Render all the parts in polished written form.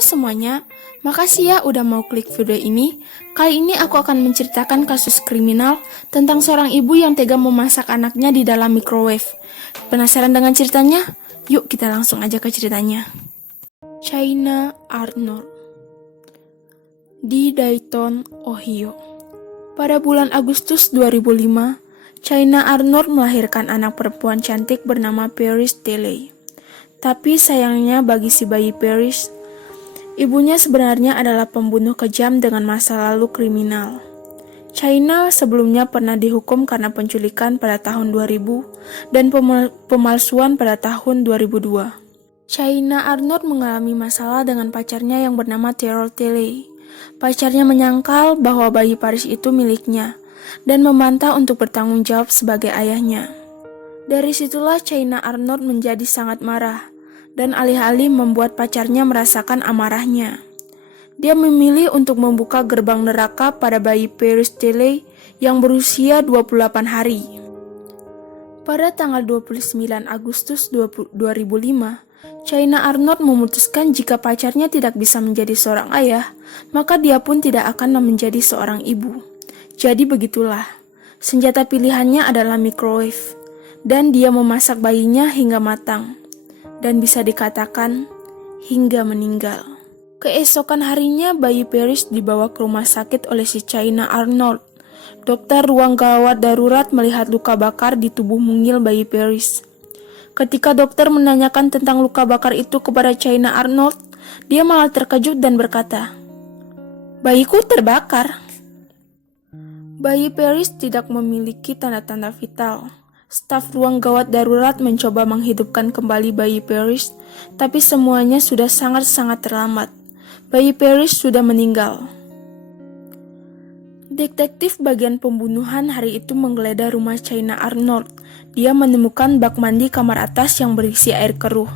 Halo semuanya, makasih ya udah mau klik video ini. Kali ini aku akan menceritakan kasus kriminal tentang seorang ibu yang tega memasak anaknya di dalam microwave. Penasaran dengan ceritanya? Yuk kita langsung aja ke ceritanya. China Arnold di Dayton, Ohio. Pada bulan Agustus 2005, China Arnold melahirkan anak perempuan cantik bernama Paris Dele. Tapi sayangnya bagi si bayi Paris, ibunya sebenarnya adalah pembunuh kejam dengan masa lalu kriminal. China sebelumnya pernah dihukum karena penculikan pada tahun 2000 dan pemalsuan pada tahun 2002. China Arnold mengalami masalah dengan pacarnya yang bernama Terrell Tilley. Pacarnya menyangkal bahwa bayi Paris itu miliknya dan membantah untuk bertanggung jawab sebagai ayahnya. Dari situlah China Arnold menjadi sangat marah dan alih-alih membuat pacarnya merasakan amarahnya. Dia memilih untuk membuka gerbang neraka pada bayi Paris Dele yang berusia 28 hari. Pada tanggal 29 Agustus 2005, China Arnold memutuskan jika pacarnya tidak bisa menjadi seorang ayah, maka dia pun tidak akan menjadi seorang ibu. Jadi begitulah, senjata pilihannya adalah microwave, dan dia memasak bayinya hingga matang, dan bisa dikatakan hingga meninggal. Keesokan harinya bayi Paris dibawa ke rumah sakit oleh si China Arnold. Dokter ruang gawat darurat melihat luka bakar di tubuh mungil bayi Paris. Ketika dokter menanyakan tentang luka bakar itu kepada China Arnold, dia malah terkejut dan berkata, "Bayiku terbakar." Bayi Paris tidak memiliki tanda-tanda vital. Staf ruang gawat darurat mencoba menghidupkan kembali bayi Paris, tapi semuanya sudah sangat-sangat terlambat. Bayi Paris sudah meninggal. Detektif bagian pembunuhan hari itu menggeledah rumah China Arnold. Dia menemukan bak mandi kamar atas yang berisi air keruh.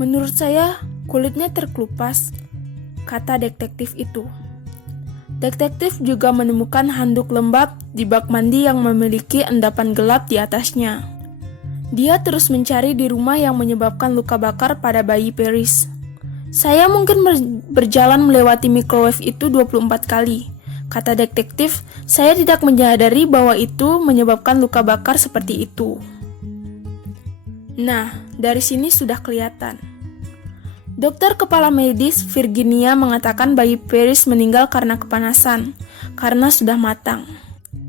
"Menurut saya, kulitnya terkelupas," kata detektif itu. Detektif juga menemukan handuk lembab di bak mandi yang memiliki endapan gelap di atasnya. Dia terus mencari di rumah yang menyebabkan luka bakar pada bayi Paris. "Saya mungkin berjalan melewati microwave itu 24 kali," kata detektif. "Saya tidak menyadari bahwa itu menyebabkan luka bakar seperti itu." Nah, dari sini sudah kelihatan. Dokter kepala medis Virginia mengatakan bayi Paris meninggal karena kepanasan, karena sudah matang.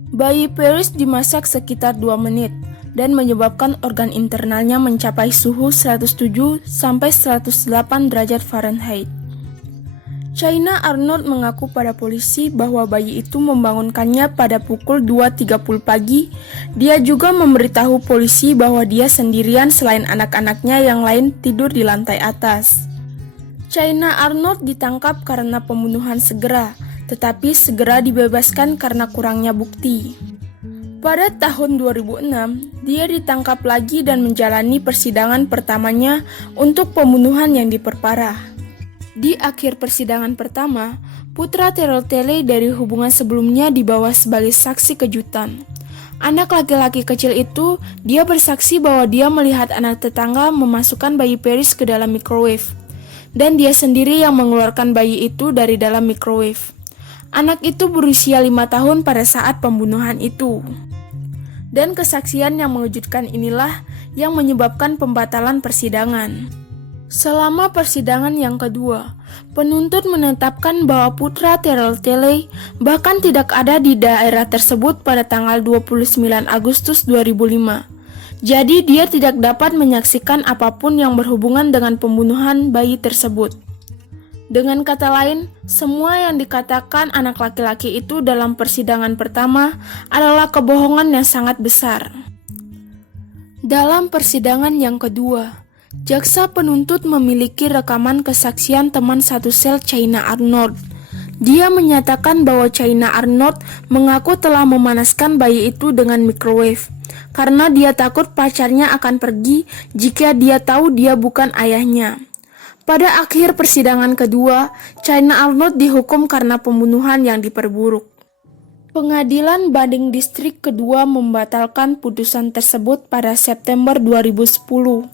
Bayi Paris dimasak sekitar 2 menit dan menyebabkan organ internalnya mencapai suhu 107 sampai 108 derajat Fahrenheit. China Arnold mengaku pada polisi bahwa bayi itu membangunkannya pada pukul 2.30 pagi. Dia juga memberitahu polisi bahwa dia sendirian selain anak-anaknya yang lain tidur di lantai atas. China Arnold ditangkap karena pembunuhan segera, tetapi segera dibebaskan karena kurangnya bukti. Pada tahun 2006, dia ditangkap lagi dan menjalani persidangan pertamanya untuk pembunuhan yang diperparah. Di akhir persidangan pertama, putra Terrell Tilley dari hubungan sebelumnya dibawa sebagai saksi kejutan. Anak laki-laki kecil itu, dia bersaksi bahwa dia melihat anak tetangga memasukkan bayi Paris ke dalam microwave, dan dia sendiri yang mengeluarkan bayi itu dari dalam microwave. Anak itu berusia 5 tahun pada saat pembunuhan itu. Dan kesaksian yang mengejutkan inilah yang menyebabkan pembatalan persidangan. Selama persidangan yang kedua, penuntut menetapkan bahwa putra Terrell Tilley bahkan tidak ada di daerah tersebut pada tanggal 29 Agustus 2005. Jadi dia tidak dapat menyaksikan apapun yang berhubungan dengan pembunuhan bayi tersebut. Dengan kata lain, semua yang dikatakan anak laki-laki itu dalam persidangan pertama adalah kebohongan yang sangat besar. Dalam persidangan yang kedua, jaksa penuntut memiliki rekaman kesaksian teman satu sel China Arnold. Dia menyatakan bahwa China Arnold mengaku telah memanaskan bayi itu dengan microwave karena dia takut pacarnya akan pergi jika dia tahu dia bukan ayahnya. Pada akhir persidangan kedua, China Arnold dihukum karena pembunuhan yang diperburuk. Pengadilan Banding Distrik kedua membatalkan putusan tersebut pada September 2010.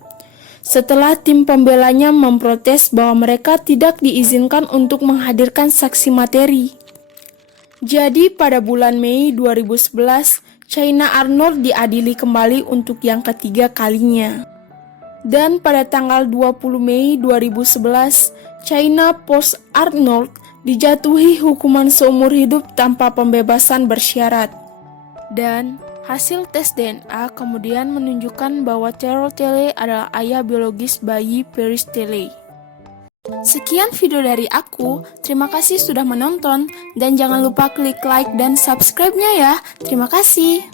setelah tim pembelanya memprotes bahwa mereka tidak diizinkan untuk menghadirkan saksi materi. Jadi pada bulan Mei 2011, China Arnold diadili kembali untuk yang ketiga kalinya. Dan pada tanggal 20 Mei 2011, China Post Arnold dijatuhi hukuman seumur hidup tanpa pembebasan bersyarat. Dan hasil tes DNA kemudian menunjukkan bahwa Terrell Talley adalah ayah biologis bayi Paris Talley. Sekian video dari aku, terima kasih sudah menonton, dan jangan lupa klik like dan subscribe-nya ya. Terima kasih.